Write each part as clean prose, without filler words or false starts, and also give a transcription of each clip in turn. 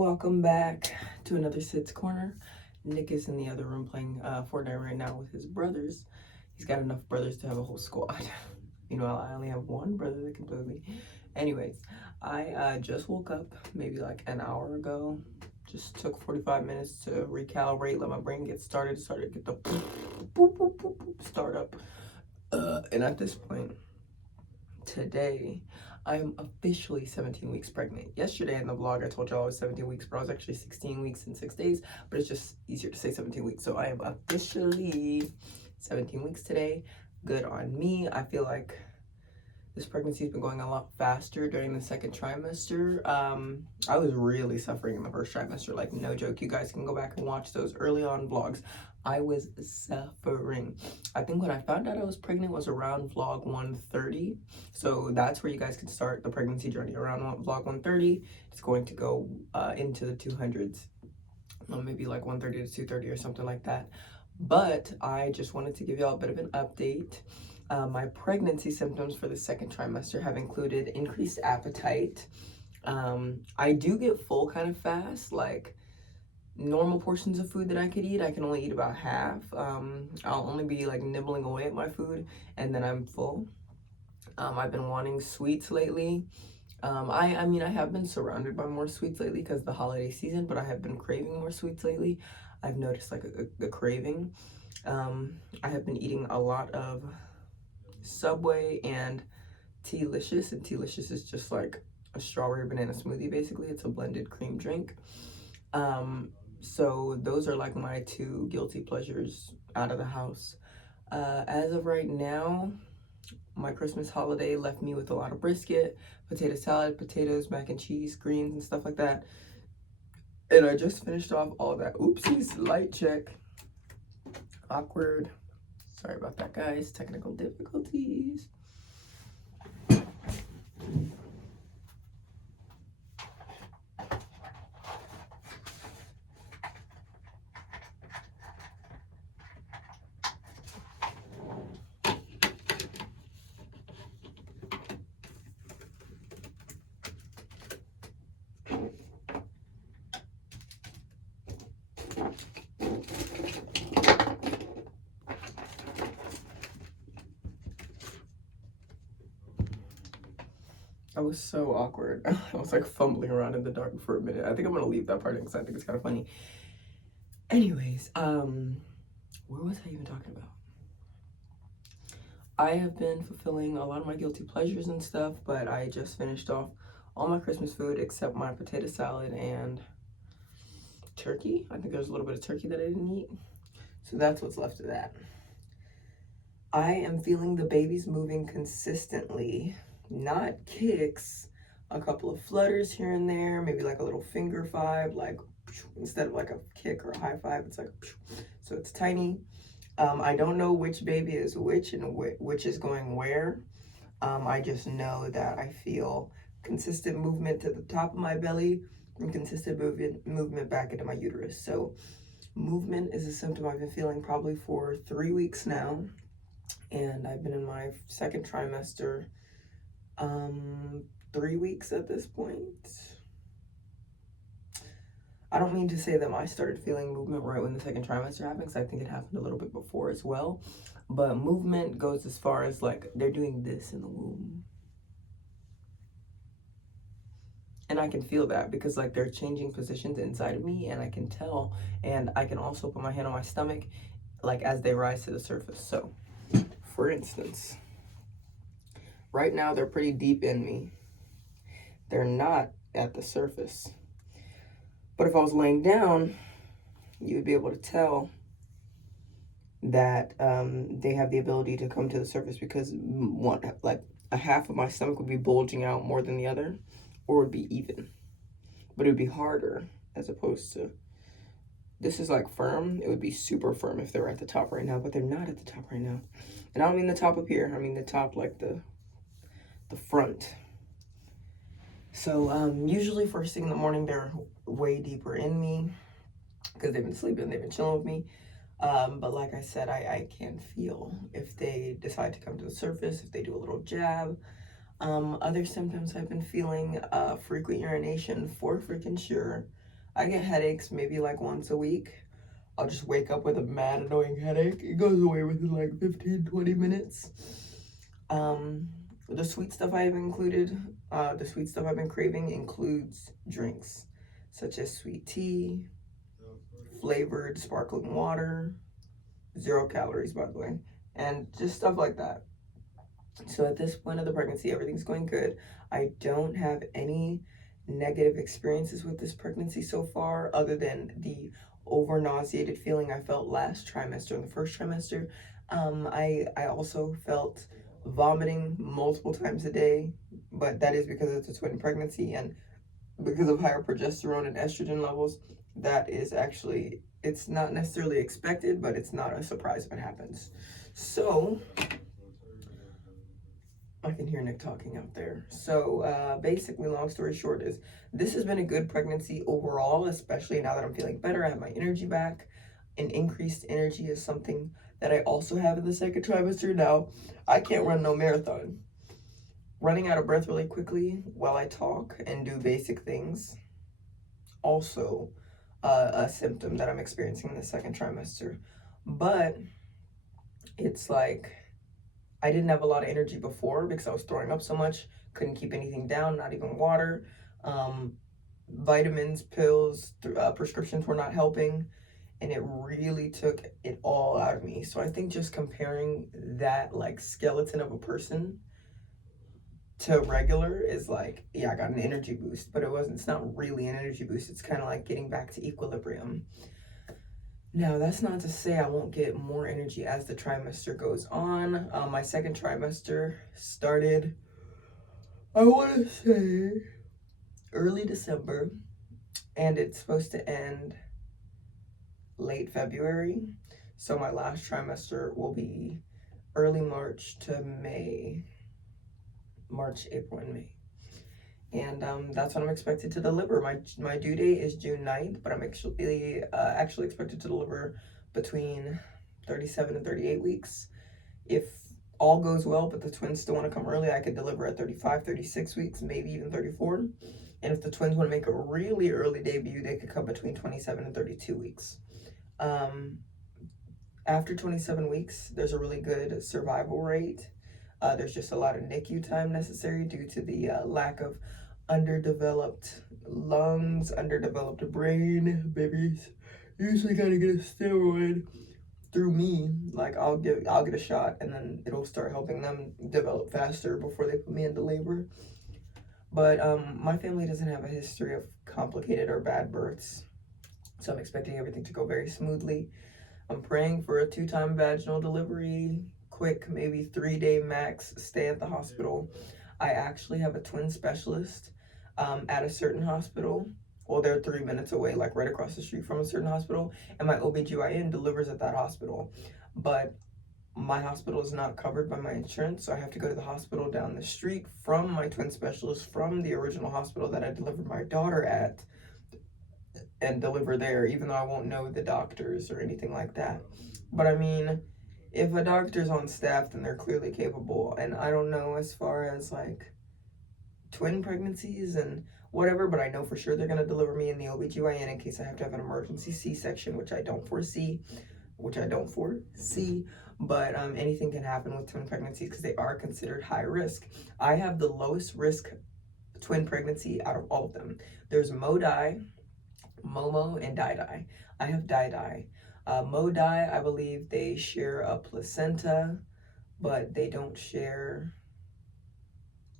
Welcome back to another Sid's Corner. Nick is in the other room playing Fortnite right now with his brothers. He's got enough brothers to have a whole squad. You know, I only have one brother that can play with me. Anyways, I just woke up maybe like an hour ago. Just took 45 minutes to recalibrate, let my brain get started to get the boop, boop, boop, boop, start up. And at this point, today, I'm officially 17 weeks pregnant. Yesterday in the vlog, I told y'all I was 17 weeks, but I was actually 16 weeks and 6 days, but it's just easier to say 17 weeks. So I am officially 17 weeks today. Good on me. I feel like this pregnancy has been going a lot faster during the second trimester. I was really suffering in the first trimester, like no joke. You guys can go back and watch those early on vlogs. I was suffering. I think when I found out I was pregnant was around vlog 130. So that's where you guys can start the pregnancy journey, around vlog 130. It's going to go into the 200s, maybe like 130 to 230 or something like that. But I just wanted to give y'all a bit of an update. My pregnancy symptoms for the second trimester have included increased appetite. I do get full kind of fast, like normal portions of food that I could eat, I can only eat about half. I'll only be like nibbling away at my food and then I'm full. I've been wanting sweets lately. I mean, I have been surrounded by more sweets lately because the holiday season, but I have been craving more sweets lately. I've noticed like a craving. I have been eating a lot of Subway and T-licious, and T-licious is just like a strawberry banana smoothie basically. It's a blended cream drink. So those are like my two guilty pleasures out of the house. As of right now, my Christmas holiday left me with a lot of brisket, potato salad, potatoes, mac and cheese, greens, and stuff like that. And I just finished off all that. Oopsies, light check. Awkward. Sorry about that, guys. Technical difficulties. I was so awkward. I was like fumbling around in the dark for a minute. I think I'm gonna leave that part in because I think it's kind of funny. Anyways, where was I even talking about? I have been fulfilling a lot of my guilty pleasures and stuff, but I just finished off all my Christmas food except my potato salad and turkey. I think there's a little bit of turkey that I didn't eat. So that's what's left of that. I am feeling the babies moving consistently, not kicks, a couple of flutters here and there, maybe like a little finger five, like instead of like a kick or a high five, it's like, so it's tiny. I don't know which baby is which and which is going where. I just know that I feel consistent movement to the top of my belly and consistent movement back into my uterus. So movement is a symptom I've been feeling probably for 3 weeks now. And I've been in my second trimester 3 weeks at this point. I don't mean to say that I started feeling movement right when the second trimester happened, because I think it happened a little bit before as well. But movement goes as far as like they're doing this in the womb. And I can feel that because like they're changing positions inside of me and I can tell. And I can also put my hand on my stomach like as they rise to the surface. So for instance, right now they're pretty deep in me. They're not at the surface. But if I was laying down, you would be able to tell that they have the ability to come to the surface because like a half of my stomach would be bulging out more than the other, or would be even. But it would be harder as opposed to, this is like firm. It would be super firm if they were at the top right now, but they're not at the top right now. And I don't mean the top up here. I mean the top like the front. So usually first thing in the morning, they're way deeper in me because they've been sleeping, they've been chilling with me. But like I said, I can feel if they decide to come to the surface, if they do a little jab. Other symptoms I've been feeling, frequent urination for freaking sure. I get headaches maybe like once a week. I'll just wake up with a mad annoying headache. It goes away within like 15-20 minutes. The sweet stuff I've included, the sweet stuff I've been craving includes drinks such as sweet tea, flavored sparkling water, 0 calories by the way, and just stuff like that. So at this point of the pregnancy, everything's going good. I don't have any negative experiences with this pregnancy so far, other than the over nauseated feeling I felt last trimester. In the first trimester, I also felt vomiting multiple times a day, but that is because it's a twin pregnancy, and because of higher progesterone and estrogen levels, that is actually, it's not necessarily expected, but it's not a surprise if it happens. So I can hear Nick talking out there. So basically, long story short is this has been a good pregnancy overall, especially now that I'm feeling better. I have my energy back. And increased energy is something that I also have in the second trimester. Now, I can't run no marathon. Running out of breath really quickly while I talk and do basic things, also a symptom that I'm experiencing in the second trimester. But it's like, I didn't have a lot of energy before because I was throwing up so much, couldn't keep anything down, not even water. Vitamins, pills, prescriptions were not helping, and it really took it all out of me. So I think just comparing that like skeleton of a person to regular is like, yeah, I got an energy boost, but it's not really an energy boost. It's kind of like getting back to equilibrium. Now, that's not to say I won't get more energy as the trimester goes on. My second trimester started, I want to say, early December, and it's supposed to end late February. So my last trimester will be early March to May. March, April, and May. And that's when I'm expected to deliver. My due date is June 9th, but I'm actually expected to deliver between 37 and 38 weeks. If all goes well, but the twins still want to come early, I could deliver at 35, 36 weeks, maybe even 34. And if the twins want to make a really early debut, they could come between 27 and 32 weeks. After 27 weeks, there's a really good survival rate. There's just a lot of NICU time necessary due to the lack of underdeveloped lungs, underdeveloped brain. Babies usually gotta get a steroid through me. Like I'll get a shot, and then it'll start helping them develop faster before they put me into labor. But my family doesn't have a history of complicated or bad births, so I'm expecting everything to go very smoothly. I'm praying for a 2-time vaginal delivery, quick, maybe 3-day max stay at the hospital. I actually have a twin specialist at a certain hospital. Well, they're 3 minutes away, like right across the street from a certain hospital, and my OBGYN delivers at that hospital. But my hospital is not covered by my insurance, so I have to go to the hospital down the street from my twin specialist from the original hospital that I delivered my daughter at, and deliver there, even though I won't know the doctors or anything like that. But I mean, if a doctor's on staff, then they're clearly capable. And I don't know as far as like twin pregnancies and whatever, but I know for sure they're going to deliver me in the OBGYN in case I have to have an emergency C-section, which I don't foresee. But anything can happen with twin pregnancies because they are considered high risk. I have the lowest risk twin pregnancy out of all of them. There's Momo, and Di. I have Di. Modi, I believe they share a placenta, but they don't share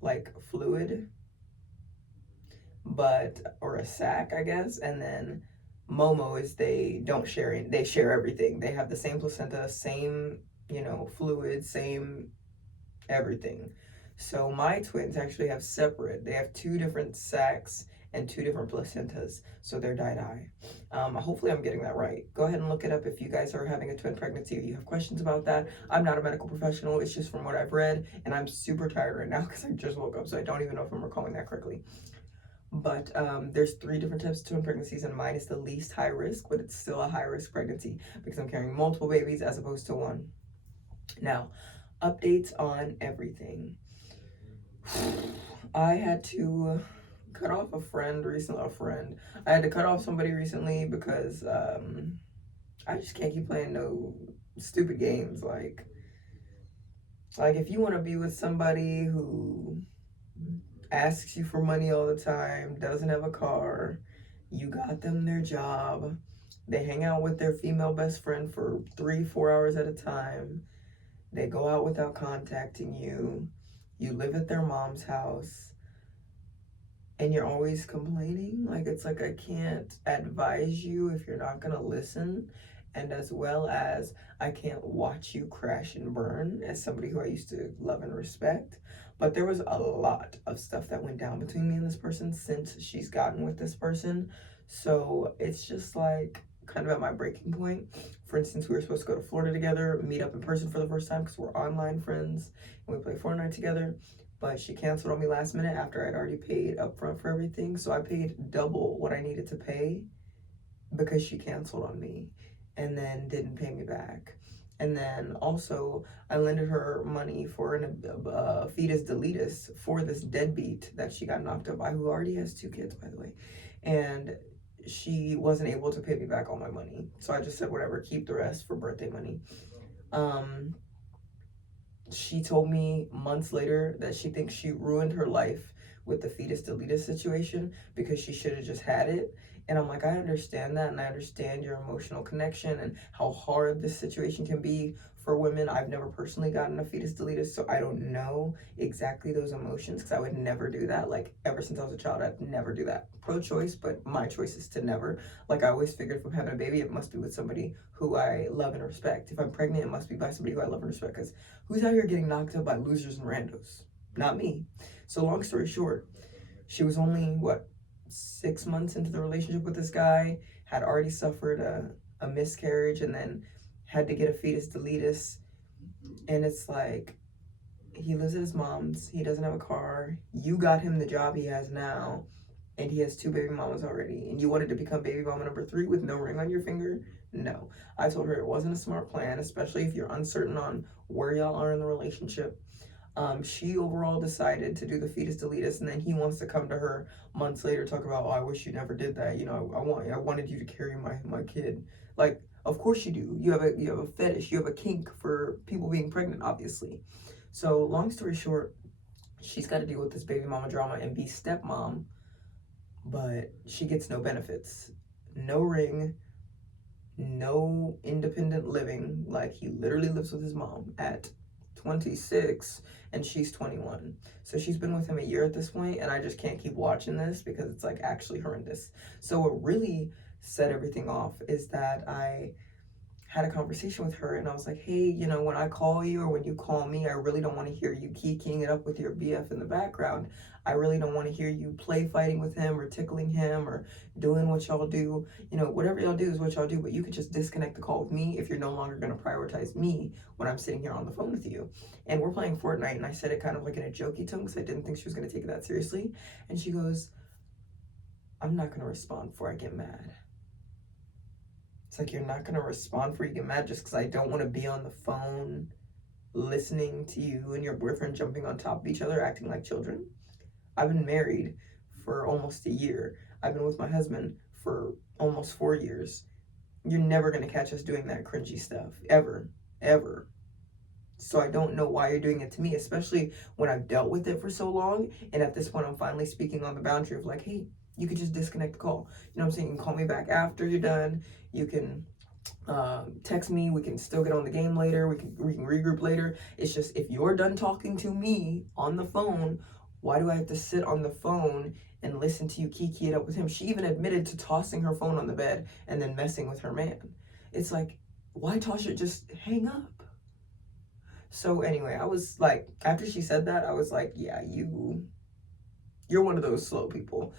like fluid, or a sac, I guess. And then Momo is they share everything. They have the same placenta, same, fluid, same everything. So my twins actually have they have 2 different sacs and 2 different placentas, so they're Di. Hopefully I'm getting that right. Go ahead and look it up if you guys are having a twin pregnancy or you have questions about that. I'm not a medical professional, it's just from what I've read, and I'm super tired right now because I just woke up, so I don't even know if I'm recalling that correctly. But there's 3 different types of twin pregnancies, and mine is the least high risk, but it's still a high risk pregnancy because I'm carrying multiple babies as opposed to one. Now, updates on everything. I had to cut off a friend recently. I had to cut off somebody recently because I just can't keep playing no stupid games. Like if you want to be with somebody who asks you for money all the time, doesn't have a car, you got them their job, they hang out with their female best friend for 3-4 hours at a time, they go out without contacting you, you live at their mom's house, and you're always complaining. Like, it's like, I can't advise you if you're not gonna listen, and as well as I can't watch you crash and burn as somebody who I used to love and respect. But there was a lot of stuff that went down between me and this person since she's gotten with this person. So it's just like kind of at my breaking point. For instance, we were supposed to go to Florida together, meet up in person for the first time because we're online friends, and we play Fortnite together. But she canceled on me last minute after I'd already paid upfront for everything. So I paid double what I needed to pay because she canceled on me and then didn't pay me back. And then also, I lended her money for a fetus deletus for this deadbeat that she got knocked up by, who already has 2 kids, by the way. And she wasn't able to pay me back all my money. So I just said, whatever, keep the rest for birthday money. She told me months later that she thinks she ruined her life with the fetus deletus situation because she should have just had it. And I'm like, I understand that, and I understand your emotional connection and how hard this situation can be for women. I've never personally gotten a fetus deletus, so I don't know exactly those emotions, because I would never do that. Like, ever since I was a child, I'd never do that. Pro-choice, but my choice is to never. Like, I always figured if I'm having a baby, it must be with somebody who I love and respect. If I'm pregnant, it must be by somebody who I love and respect, because who's out here getting knocked up by losers and randos? Not me. So long story short, she was only, 6 months into the relationship with this guy, had already suffered a miscarriage, and then had to get a fetus deletus. And it's like, he lives at his mom's, he doesn't have a car, you got him the job he has now, and he has 2 baby mamas already, and you wanted to become baby mama number 3 with no ring on your finger? No. I told her it wasn't a smart plan, especially if you're uncertain on where y'all are in the relationship. She overall decided to do the fetus deletus, and then he wants to come to her months later talk about, oh, I wish you never did that. You know, I wanted you to carry my kid. Like, of course you do. You have a fetish. You have a kink for people being pregnant, obviously. So long story short, she's got to deal with this baby mama drama and be stepmom, but she gets no benefits, no ring, no independent living. Like, he literally lives with his mom at 26 and she's 21. So she's been with him a year at this point, and I just can't keep watching this because it's like actually horrendous. So what really set everything off is that I had a conversation with her, and I was like, hey, you know, when I call you or when you call me, I really don't want to hear you kikiing it up with your BF in the background. I really don't want to hear you play fighting with him or tickling him or doing what y'all do. You know, whatever y'all do is what y'all do, but you could just disconnect the call with me if you're no longer going to prioritize me when I'm sitting here on the phone with you. And we're playing Fortnite, and I said it kind of like in a jokey tone because I didn't think she was going to take it that seriously. And she goes, I'm not going to respond before I get mad. It's like, you're not going to respond before you get mad just because I don't want to be on the phone listening to you and your boyfriend jumping on top of each other, acting like children. I've been married for almost a year. I've been with my husband for almost 4 years. You're never going to catch us doing that cringy stuff. Ever. Ever. So I don't know why you're doing it to me, especially when I've dealt with it for so long. And at this point, I'm finally speaking on the boundary of like, hey, you could just disconnect the call. You know what I'm saying? You can call me back after you're done. You can text me. We can still get on the game later. We can regroup later. It's just, if you're done talking to me on the phone, why do I have to sit on the phone and listen to you kiki it up with him? She even admitted to tossing her phone on the bed and then messing with her man. It's like, why toss it? Just hang up. So anyway, I was like, after she said that, I was like, yeah, you're one of those slow people.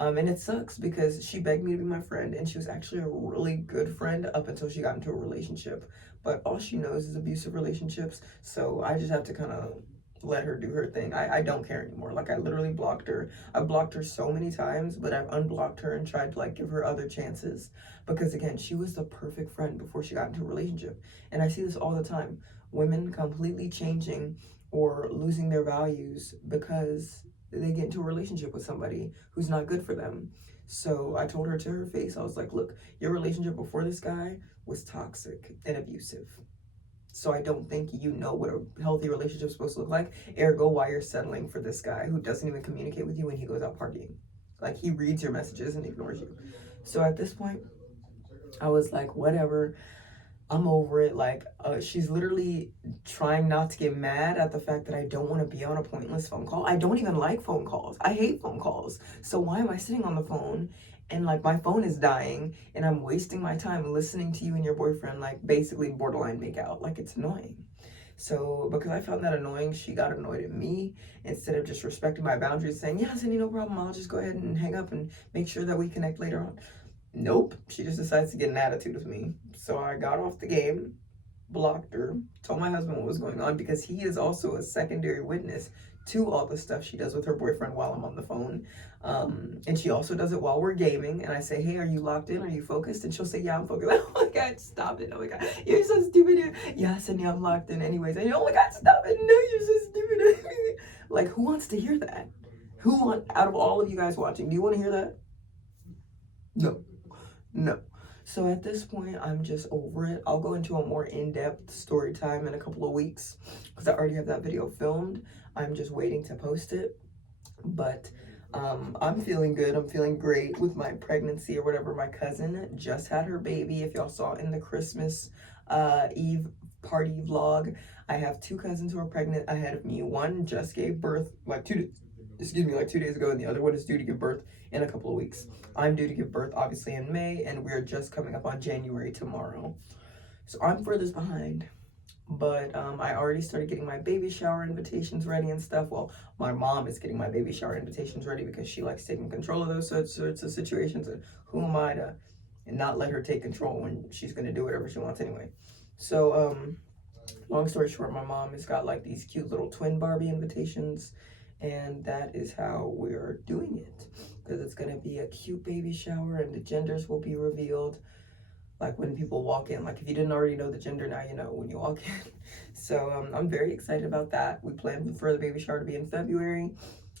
And it sucks because she begged me to be my friend, and she was actually a really good friend up until she got into a relationship. But all she knows is abusive relationships, so I just have to kind of let her do her thing. I don't care anymore. Like, I literally blocked her. I've blocked her so many times, but I've unblocked her and tried to like give her other chances, because again, she was the perfect friend before she got into a relationship. And I see this all the time. Women completely changing or losing their values because they get into a relationship with somebody who's not good for them. So I told her to her face, I was like, look, your relationship before this guy was toxic and abusive. So I don't think you know what a healthy relationship is supposed to look like. Ergo, why you're settling for this guy who doesn't even communicate with you when he goes out partying. Like, he reads your messages and ignores you. So at this point, I was like, whatever. I'm over it. Like, she's literally trying not to get mad at the fact that I don't want to be on a pointless phone call. I don't even like phone calls. I hate phone calls. So why am I sitting on the phone and like my phone is dying and I'm wasting my time listening to you and your boyfriend like basically borderline make out? Like, it's annoying. So because I found that annoying, she got annoyed at me instead of just respecting my boundaries, saying, yeah, Cindy, no problem. I'll just go ahead and hang up and make sure that we connect later on. Nope, she just decides to get an attitude with me. So I got off the game, blocked her, told my husband what was going on because he is also a secondary witness to all the stuff she does with her boyfriend while I'm on the phone. And she also does it while we're gaming. And I say, hey, are you locked in? Are you focused? And she'll say, yeah, I'm focused. Oh my God, stop it. Oh my God, you're so stupid. Yeah, Cindy, I'm locked in anyways. And oh my God, stop it. No, you're so stupid. Like, who wants to hear that? Out of all of you guys watching, do you want to hear that? No. So at this point, I'm just over it. I'll go into a more in-depth story time in a couple of weeks because I already have that video filmed. I'm just waiting to post it. But I'm feeling good. I'm feeling great with my pregnancy or whatever. My cousin just had her baby. If y'all saw in the Christmas Eve party vlog, I have 2 cousins who are pregnant ahead of me. One just gave birth like 2 days ago, and the other one is due to give birth in a couple of weeks. I'm due to give birth obviously in May, and we're just coming up on January tomorrow. So I'm furthest behind. But I already started getting my baby shower invitations ready and stuff. Well, my mom is getting my baby shower invitations ready because she likes taking control of those sorts of situations. And who am I to not let her take control when she's going to do whatever she wants anyway? So long story short, my mom has got like these cute little twin Barbie invitations. And that is how we're doing it. Because it's going to be a cute baby shower and the genders will be revealed. Like when people walk in, like if you didn't already know the gender, now you know when you walk in. So I'm very excited about that. We plan for the baby shower to be in February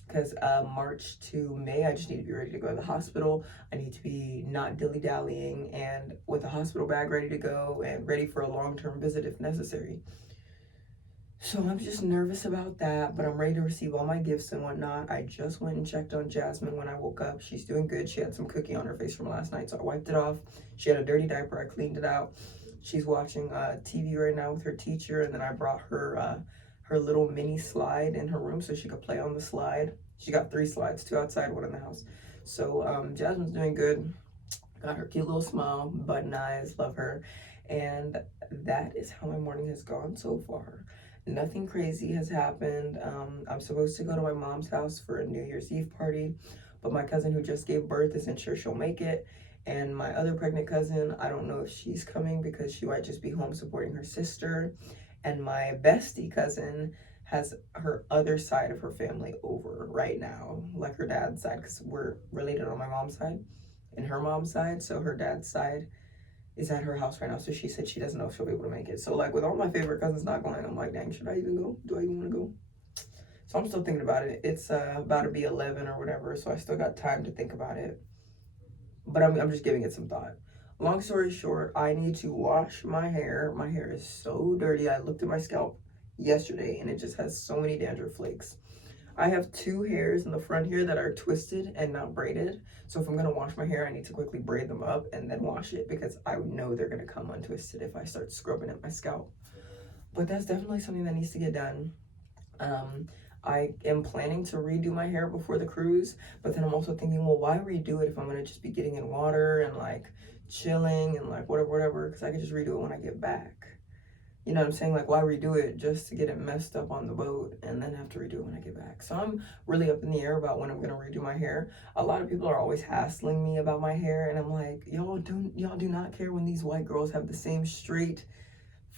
because March to May, I just need to be ready to go to the hospital. I need to be not dilly-dallying and with a hospital bag ready to go and ready for a long-term visit if necessary. So I'm just nervous about that, but I'm ready to receive all my gifts and whatnot. I just went and checked on Jasmine when I woke up. She's doing good. She had some cookie on her face from last night, so I wiped it off. She had a dirty diaper. I cleaned it out. She's watching TV right now with her teacher, and then I brought her her little mini slide in her room so she could play on the slide. She got 3 slides, 2 outside, 1 in the house. So Jasmine's doing good. Got her cute little smile, button eyes, love her. And that is how my morning has gone so far. Nothing crazy has happened. I'm supposed to go to my mom's house for a New Year's Eve party, but my cousin who just gave birth isn't sure she'll make it. And my other pregnant cousin, I don't know if she's coming because she might just be home supporting her sister. And my bestie cousin has her other side of her family over right now, like her dad's side, because we're related on my mom's side and her mom's side. So her dad's side is at her house right now. So she said she doesn't know if she'll be able to make it. So like with all my favorite cousins not going, I'm like, dang, should I even go? Do I even want to go? So I'm still thinking about it. It's about to be 11 or whatever. So I still got time to think about it. But I'm just giving it some thought. Long story short, I need to wash my hair. My hair is so dirty. I looked at my scalp yesterday and it just has so many dandruff flakes. I have 2 hairs in the front here that are twisted and not braided. So if I'm gonna wash my hair, I need to quickly braid them up and then wash it because I know they're gonna come untwisted if I start scrubbing at my scalp. But that's definitely something that needs to get done. I am planning to redo my hair before the cruise, but then I'm also thinking, well, why redo it if I'm gonna just be getting in water and like chilling and like whatever, because I could just redo it when I get back. You know what I'm saying? Like, why redo it just to get it messed up on the boat and then have to redo it when I get back? So I'm really up in the air about when I'm gonna redo my hair. A lot of people are always hassling me about my hair, and I'm like, y'all do not care when these white girls have the same straight,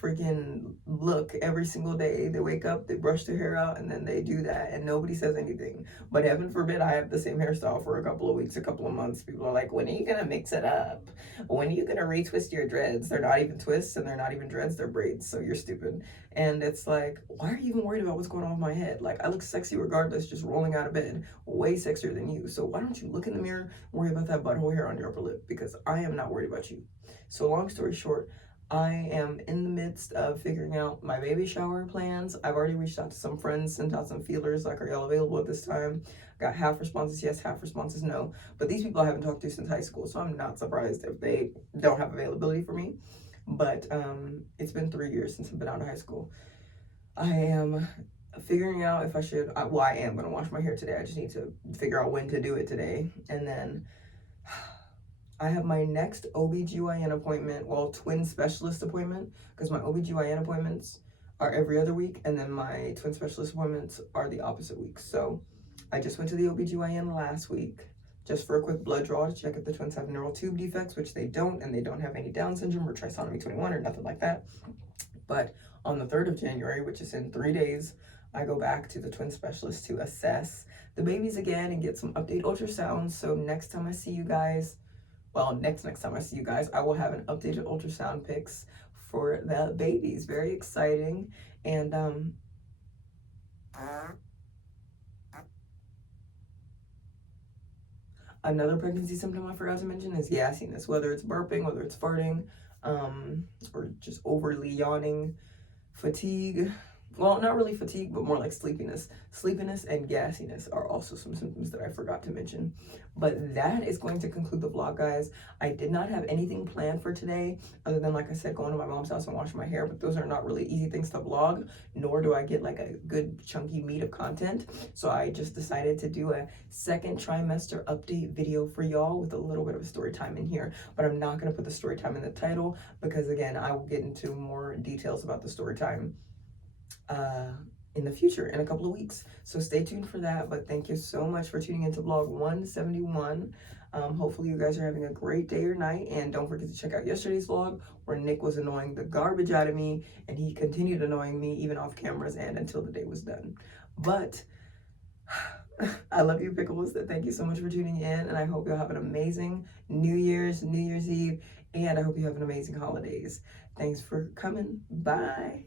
freaking look every single day. They wake up, they brush their hair out, and then they do that, and nobody says anything. But heaven forbid I have the same hairstyle for a couple of weeks, a couple of months. People are like, when are you gonna mix it up? When are you gonna retwist your dreads? They're not even twists and they're not even dreads, they're braids, so you're stupid. And it's like, why are you even worried about what's going on with my head? Like, I look sexy regardless, just rolling out of bed, way sexier than you. So why don't you look in the mirror, worry about that butthole hair on your upper lip? Because I am not worried about you. So long story short, I am in the midst of figuring out my baby shower plans. I've already reached out to some friends, sent out some feelers, like, are y'all available at this time? Got half responses yes, half responses no. But these people I haven't talked to since high school, so I'm not surprised if they don't have availability for me. But it's been 3 years since I've been out of high school. I am figuring out if I should, well, I am gonna wash my hair today. I just need to figure out when to do it today. And then I have my next OBGYN appointment, well, twin specialist appointment, because my OBGYN appointments are every other week, and then my twin specialist appointments are the opposite week. So I just went to the OBGYN last week, just for a quick blood draw to check if the twins have neural tube defects, which they don't, and they don't have any Down syndrome or trisomy 21 or nothing like that. But on the 3rd of January, which is in 3 days, I go back to the twin specialist to assess the babies again and get some update ultrasounds. So next time I see you guys, well, next time I see you guys, I will have an updated ultrasound pics for the babies. Very exciting. And another pregnancy symptom I forgot to mention is gassiness, whether it's burping, whether it's farting, or just overly yawning, fatigue. Well, not really fatigue, but more like sleepiness. Sleepiness and gassiness are also some symptoms that I forgot to mention. But that is going to conclude the vlog, guys. I did not have anything planned for today, other than, like I said, going to my mom's house and washing my hair, but those are not really easy things to vlog, nor do I get like a good chunky meat of content. So I just decided to do a second trimester update video for y'all with a little bit of a story time in here, but I'm not gonna put the story time in the title because, again, I will get into more details about the story time in the future, in a couple of weeks. So stay tuned for that. But thank you so much for tuning into vlog 171. Hopefully you guys are having a great day or night, and don't forget to check out yesterday's vlog where Nick was annoying the garbage out of me, and he continued annoying me even off cameras and until the day was done. But I love you, pickles. Thank you so much for tuning in, and I hope you'll have an amazing New Year's Eve, and I hope you have an amazing holidays. Thanks for coming. Bye.